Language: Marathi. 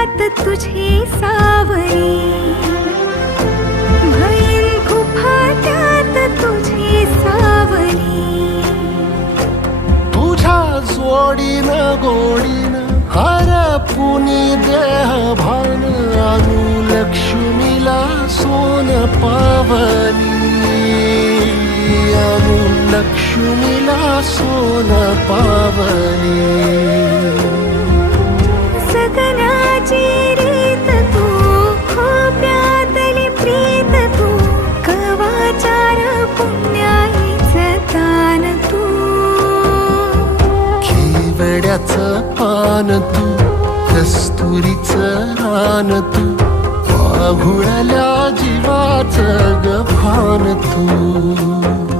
फाट्यात तुझी सावरी, भैन फाट्यात तुझी सावरी. तुझ्या जोडीनं गोडीनं हरपुनी देह भान, अनुलक्ष्मीला सोन पावली, अनुलक्ष्मीला सोन पावली. सगनाची रीत तू, खोप्यातली प्रीत तू, कवाचार पुण्याईचं दान तू. केवड्याचं पान तू, कस्तुरीचं रान तू, पाहुळल्या जीवाचं गभान तू.